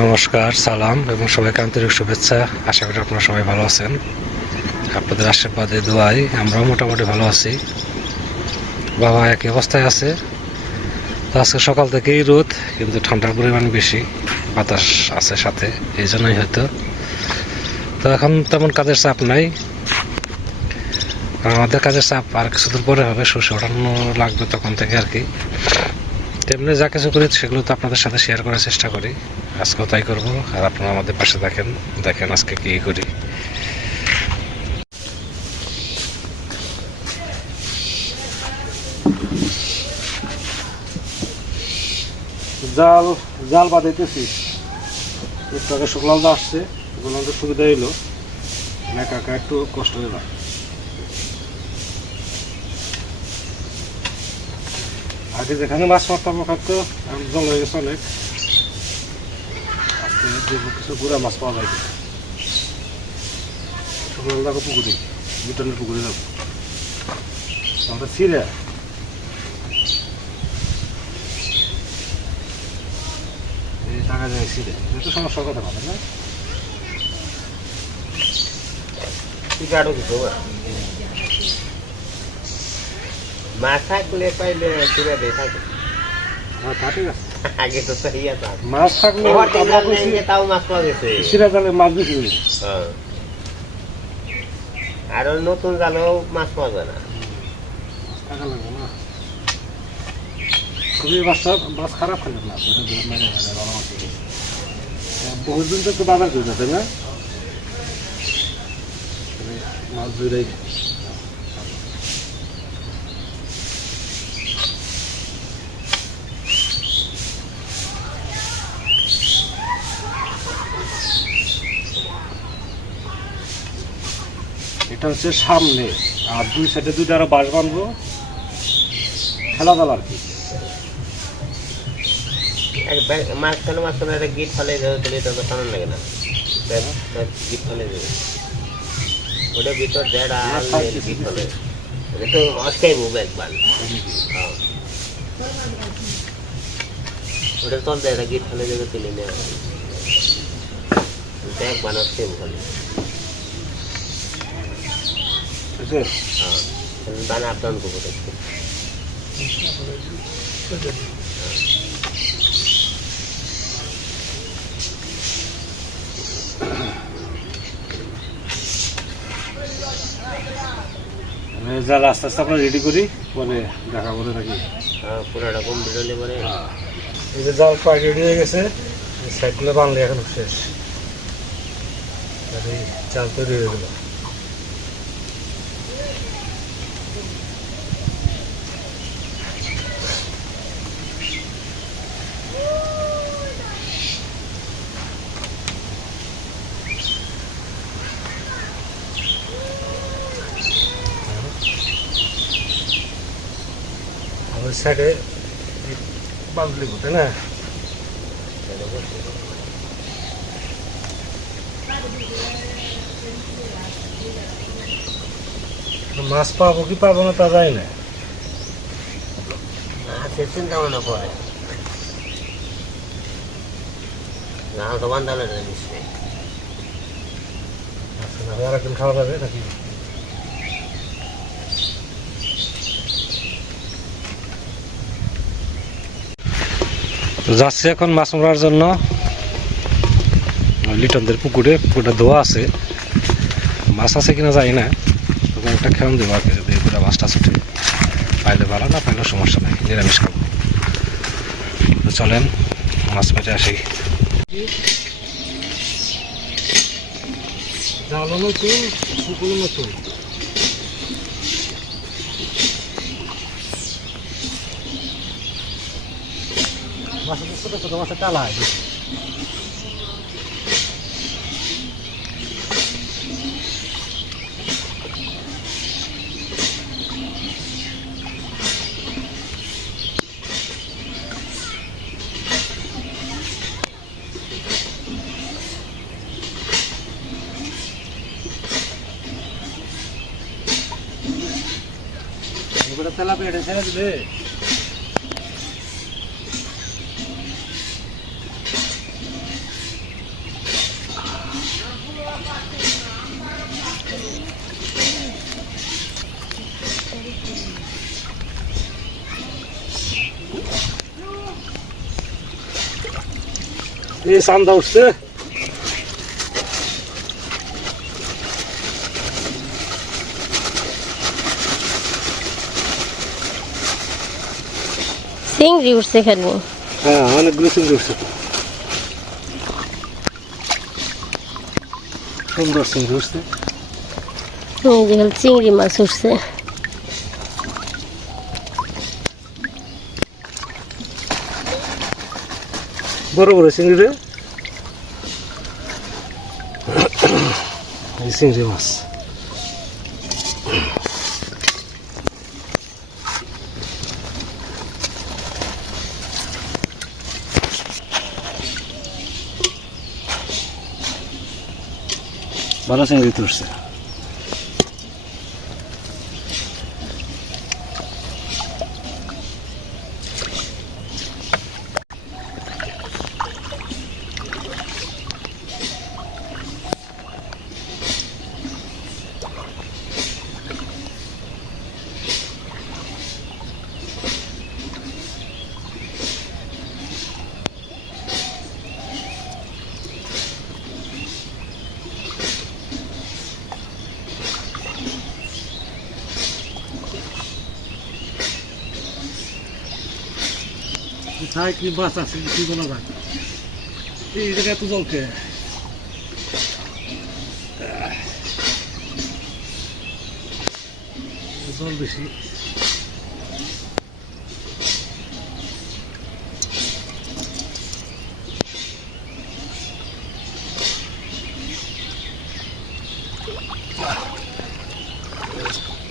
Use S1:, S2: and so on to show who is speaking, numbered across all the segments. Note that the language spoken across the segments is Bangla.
S1: নমস্কার, সালাম এবং সবাইকে আন্তরিক শুভেচ্ছা। আশা করি আপনারা সবাই ভালো আছেন। আপনাদের আশীর্বাদে দোয়াই আমরাও মোটামুটি ভালো আছি। বাবা একই অবস্থায় আছে। তো আজকে সকাল থেকেই রোদ, কিন্তু ঠান্ডার পরিমাণ বেশি, বাতাস আছে সাথে, এই জন্যই হয়তো। তো এখন তেমন কাজের চাপ নাই। আর আমাদের কাজের চাপ আর কিছুদিন পরে হবে শস্য ওঠানো লাগবে তখন থেকে আর কি। তেমনি যা কিছু করি সেগুলো তো আপনাদের সাথে শেয়ার করার চেষ্টা করি। আজকেও তাই করব, আর আপনারা আমাদের পাশে দেখেন দেখেন আজকে কি করি। জাল জাল বাঁধাইতেছি। একটু আগে আসছে শুকলালদার সুবিধা হইল। একা একটু কষ্ট হইল আগে যেখানে মাছ মারতাম ওখানে এখন জল হয়ে গেছে অনেক। কিছু গুড়া মাছ পাওয়া যায়। শুকলালদাকে পুকুরি, বিটনের পুকুরে যাব আমরা এই টাকা তো সমস্যার কথা ভালো না।
S2: মাছ থাকলে পাইলে তুলে দিয়ে থাকে।
S1: হ্যাঁ
S2: আগে তো
S1: মাছ থাকলে
S2: তাও মাছ পাওয়া গেছে
S1: মাছ।
S2: হ্যাঁ। আর নতুন জালেও মাছ পাওয়া যায় না।
S1: খুবই মাছটা মাছ খারাপ খেলে না ধরে ধরে মেরে মেরে ভালো মাছ হইছে। বহুত দিন তো বাজার করে না? মাছ ধরেই এটা হচ্ছে সামনে আর দুই সাইডে দুইটা আরও বাঁশ বাঁধবো। খেলা দল আর কি।
S2: মাঝখানে মাঝখানে একটা গিট ফেলে দেবে দিলে তো তো সামনে লাগে না। গিট ফেলে দেবে। ওটা ভিতর দেড় আর গিট ফেলে এটা তো অস্থায়ী একবার। হ্যাঁ। ওটা দেয় গিট ফেলে দেবে তুলে নেওয়া দেখ বানাচ্ছে ফেলে হ্যাঁ করব
S1: যারা আস্তে আস্তে আমরা রেডি করি পরে দেখা করে নাকি
S2: হ্যাঁ পুরোটা কমপ্লিট হলে পরে
S1: এই যে জাল প্রায় রেডি হয়ে গেছে সাইডগুলো বানলে এখন শেষ। জাল তৈরি হয়ে গেল। সাইডে বাঁধলি তাই না? মাছ পাবো কি পাবো না তা যায় না।
S2: সে চিন্তা ভাবনা করে। না তো বান্ধালে নিশ্চয়ই
S1: আচ্ছা না আর একদিন খাওয়া যাবে নাকি? যাচ্ছি এখন মাছ মারার জন্য। লিটনদের পুকুরে, পুকুরটা ধোয়া আছে। মাছ আছে কিনা জানি না। তখন একটা খেয়াল দেবো আর কি, যদি পুরো মাছটা ছুটে পাইলে ভালো, না পাইলে সমস্যা নাই, নিরামিষ খাব। তো চলেন, মাছ মেরে আসি। জালও নতুন পুকুরও নতুন মাছের ছোটো ছোটো মাছের টালা হয় বেশি। এই চান্দা উঠছে
S3: চিংড়ি উঠছে খালি
S1: হ্যাঁ অনেকগুলো চিংড়ি উঠছে সুন্দর চিংড়ি উঠছে
S3: চিংড়ি মাছ উঠছে
S1: বড় বড় চিংড়ি রে এই চিংড়ি মাছ ভালো চিংড়ি তুলছে কোথায় কি মাছ আছে কি বলা যায় এই জায়গায় তো জলকে জল বেশি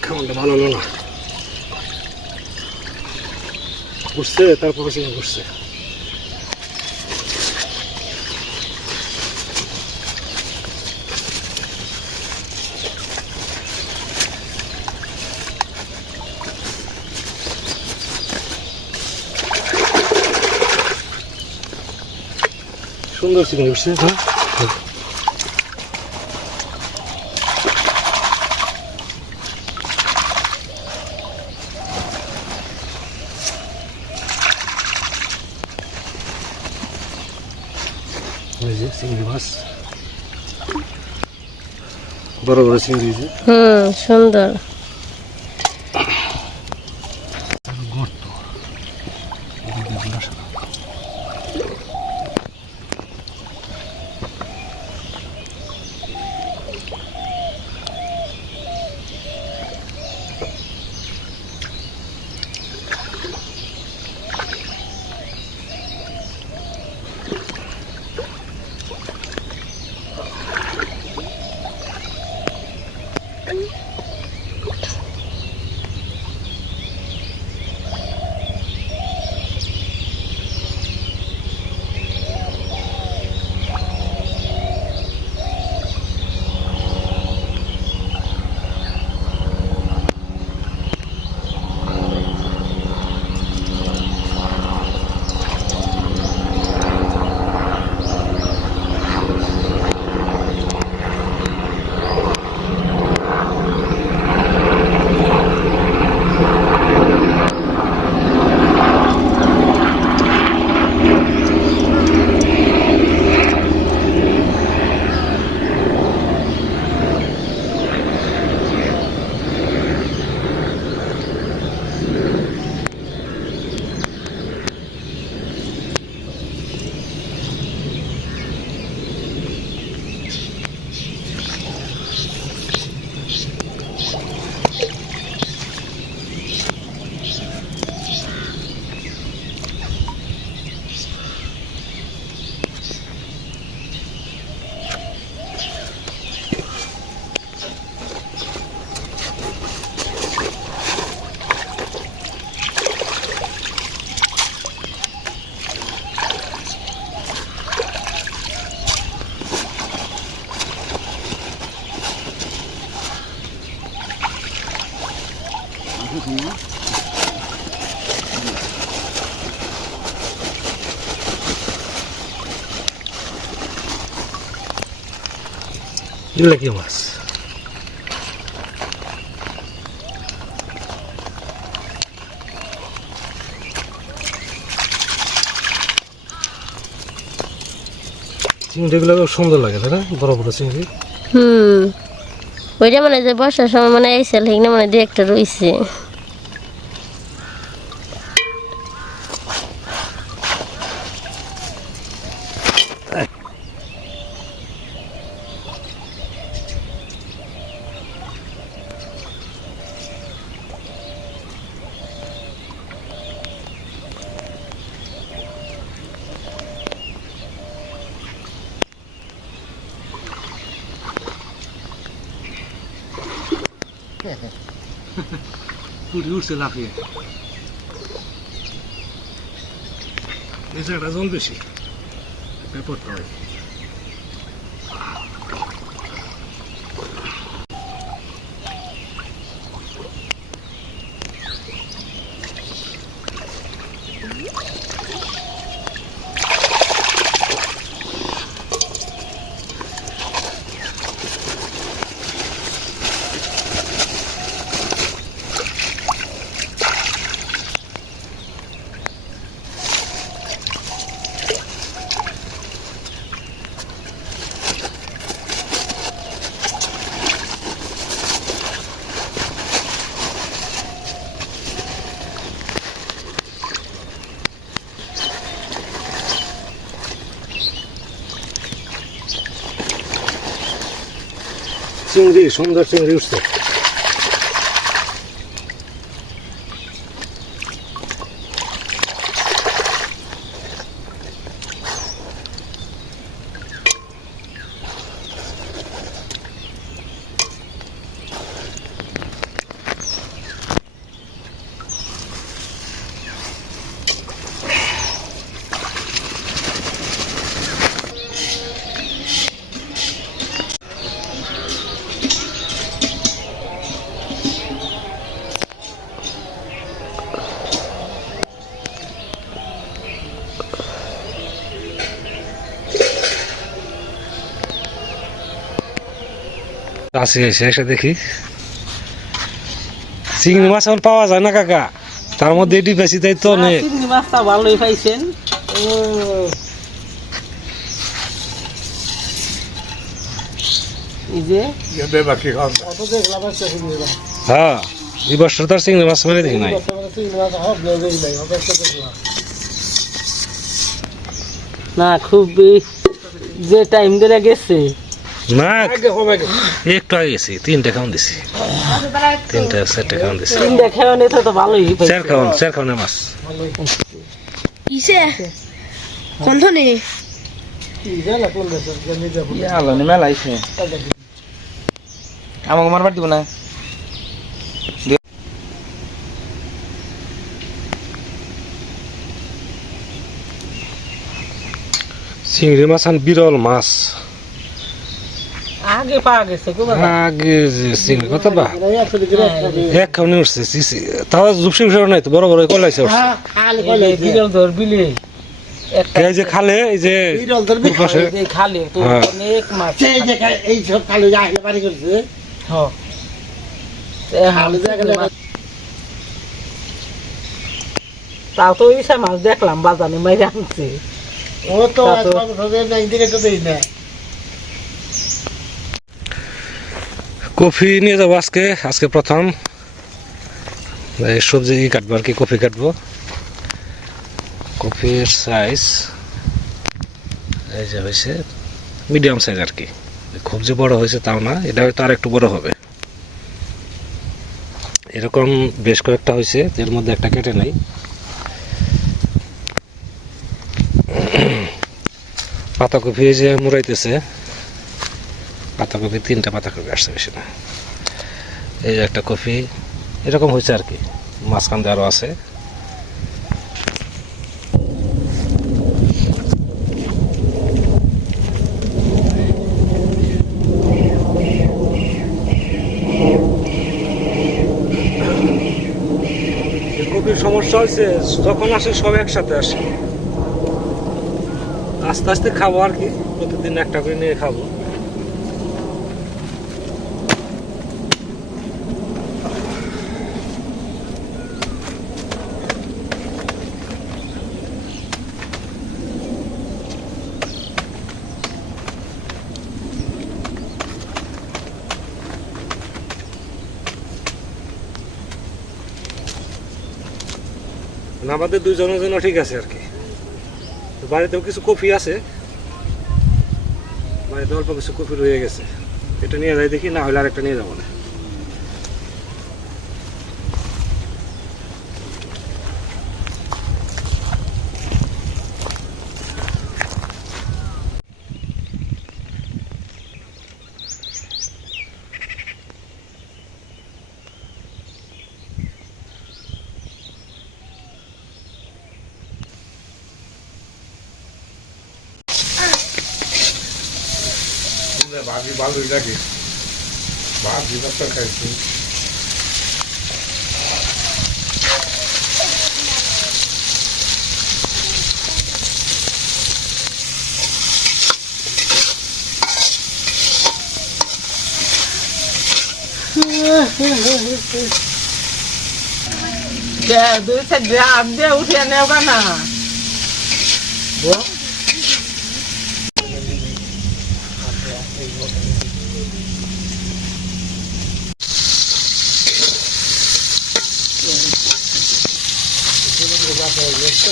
S1: খাবারটা ভালো হলো না বুঝছে তারপর চিকেন করছে। সুন্দর চিকেন করছে হ্যাঁ এই যে চিংড়ি মাছ বড় বড় চিংড়ি
S3: হুম সুন্দর।
S1: মাছ চিংড়িগুলো সুন্দর লাগে তাই না বড় বড় চিংড়ি
S3: হুম ওইটা মানে যে বর্ষার সময় মানে এই সেল মানে দু একটা রইছে
S1: পুরি উঠছে লাফিয়ে জায়গাটা জল বেশি ব্যাপারটা হয় চিংড়ি সুন্দর চিংড়ি উঠছে। কাছে এসে এসে দেখি। চিংড়ি মাছ এখন পাওয়া যায় না কাকা? তার মধ্যে এটি বেশি তাই তো অনেক
S4: চিংড়ি মাছটা ভালোই পাইছেন।
S1: হ্যাঁ এই বছর তার চিংড়ি মাছ মেরে দেখি নাই।
S4: না খুব যে টাইম ধরে গেছে।
S1: না একটু আগে গেছি তিনটা খাওয়ান দিছি। তিনটা চারটা খাওয়ান দিছি।
S4: তিনটা খেয়ে নিতে তো ভালোই
S1: চার খাওয়ান চার মাছ।
S3: ইসে কোনটা নে
S5: আমাকে মারবার দিব না।
S1: চিংড়ি মাছ আন বিরল মাছ।
S4: আগে পাওয়া গেছে গো বাবা
S1: আগে যে চিংড়ি কত বা? এক খাওয়ানি উঠছে তাও জুপসি উঠে নাই তো বড় বড় কলাইছে
S4: এই যে বিরল ধর বিলে।
S1: এই যে খালে এই যে পাশে।
S4: এই তো। অনেক মাছ
S6: এই সব কালো যাইলে বাড়ি করছে।
S4: হ্যাঁ এ হাল দেখলে তাও তো ইসা মাছ দেখলাম বাজানে মাইরে আনছে।
S6: ও তো দেই না
S1: কফি নিয়ে যাব আজকে আজকে প্রথম। সবজি কাটবো আর কি, কফি কাটবো। কফির সাইজ এই যে হয়েছে মিডিয়াম সাইজ আর কি। খুব যে বড় হয়েছে তাও না, এটা হয়তো আর একটু বড় হবে। এরকম বেশ কয়েকটা হয়েছে, এর মধ্যে একটা কেটে নেই। পাতাকপি এই যে মুড়াইতেছে। পাতাকপি, তিনটা পাতাকপি আসছে বেশি না। এই একটা কফি, এরকম হয়েছে আর কি। মাঝখান দিয়ে আরও আছে। সমস্যা হয়েছে যখন আসে সব একসাথে আসে। আস্তে আস্তে খাব আর কি, প্রতিদিন একটা করে নিয়ে খাব। আমাদের দুজনের জন্য ঠিক আছে আর কি। বাড়িতেও কিছু কফি আছে। বাড়িতে অল্প কিছু কফি রয়ে গেছে। এটা নিয়ে যাই দেখি, না হলে আরেকটা নিয়ে যাব না।
S7: ভাজি ভালোই লাগে। ভাজি তো খাইছি।
S4: দুই চার গ্রাম দিয়ে উঠিয়ে নেবা না।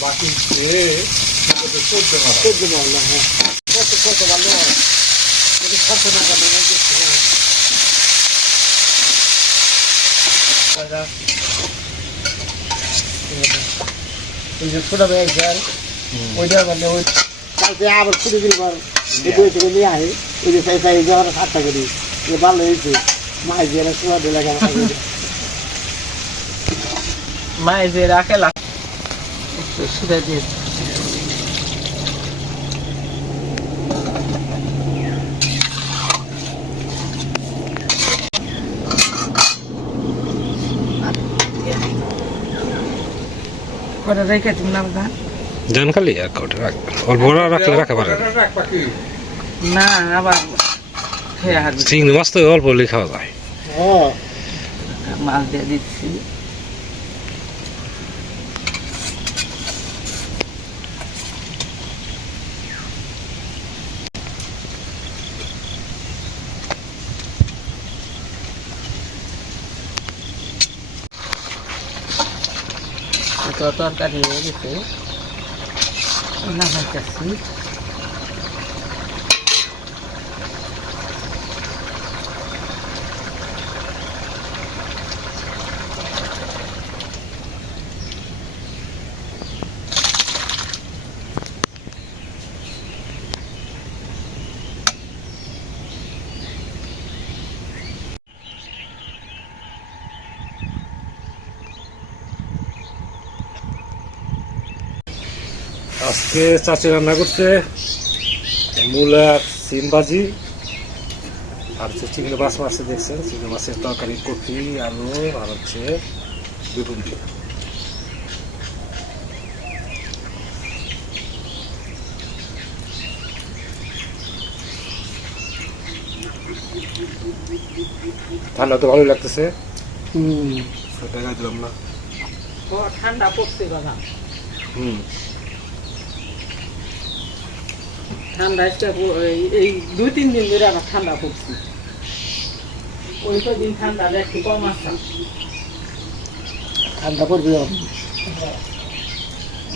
S7: বাকি না
S6: চোদ্দ না হ্যাঁ কত কত ভালো হয় ওই যে ছোট ব্যাগ স্যার ওইটা মানে ওই কালকে আবার দিন পর বই থেকে নিয়ে আসে ওই যে সাই সাই সাতটা করি। ভালো হয়েছে। মাই দিয়ে সোয়া দিলে
S4: মায়ে যে রাখে সুদা দিয়ে করে রেখে দিলাম না
S1: জান খালি আর কটা রাখবেন অল্প রাখলে রাখা পারেন
S4: না আবার
S1: চিংড়ি মাছ তো অল্প খাওয়া যায়।
S4: মাছ দিয়ে দিচ্ছি তো তরকারি হয়ে গেছে।
S1: আজকে চাচি রান্না করছে। মূলা সিম ভাজি আর হচ্ছে চিংড়ি মাছ মাছে দেখছেন? চিংড়ি মাছের তরকারি কপি আলু আর হচ্ছে বেগুন দিয়ে ঠান্ডা তো ভালোই লাগতেছে।
S6: হুম।
S1: দিলাম না।
S4: ও ঠান্ডা পড়ছে বাবা।
S1: হুম।
S4: ঠান্ডা প- এই- এই দুই তিন দিন ধরে আবার ঠান্ডা পড়ছে। ওই দিন ঠান্ডা একটু কম আসতাম
S6: ঠান্ডা পড়বে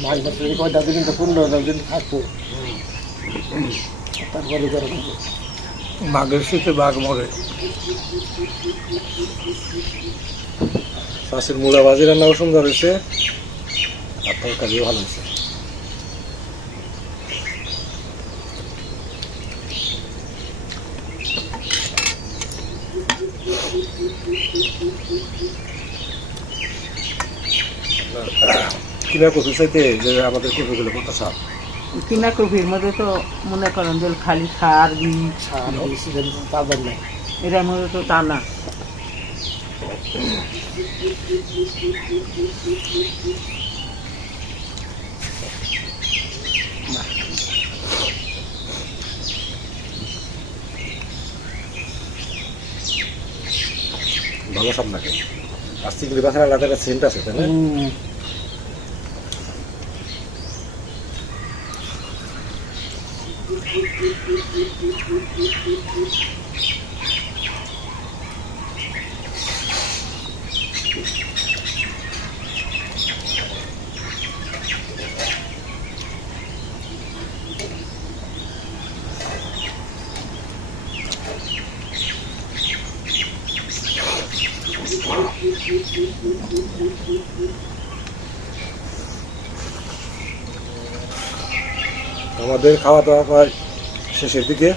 S6: মাছ মাছ এই কয়টা দিন তো পনেরো দিন থাকব। তারপরে গরম
S7: মাঘের শীতে বাঘ মরে।
S1: চাষির মূলা ভাজি রান্নাও সুন্দর হয়েছে। আর তরকারিও ভালো হয়েছে। কিনা কফি চাইতে যে আমাদের কত সাপ?
S4: কিনা কপির মধ্যে তো মনে করেন যে খালি সার বীজ
S6: সার
S4: এটার মধ্যে তো তা না।
S1: ভালো সব নাকি? আর চিংড়ি মাছের আলাদা একটা সেন্ট আছে তাই না? আমাদের খাওয়া দাওয়া প্রায় শেষের দিকে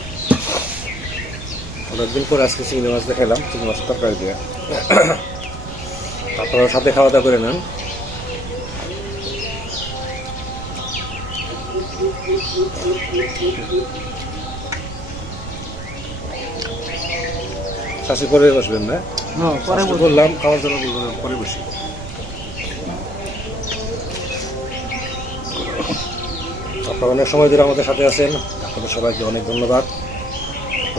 S1: অনেকদিন পরে আজকে চিংড়ি মাছ দেখালাম চিংড়ি মাছের তরকারি দিয়ে। আপনারা সাথে খাওয়া দাওয়া করে নেন। শাসি পরে বসবেন না? বললাম খাওয়ার জন্য বললাম পরে বসি। আপনারা অনেক সময় ধরে আমাদের সাথে আছেন। আপনাদের সবাইকে অনেক ধন্যবাদ।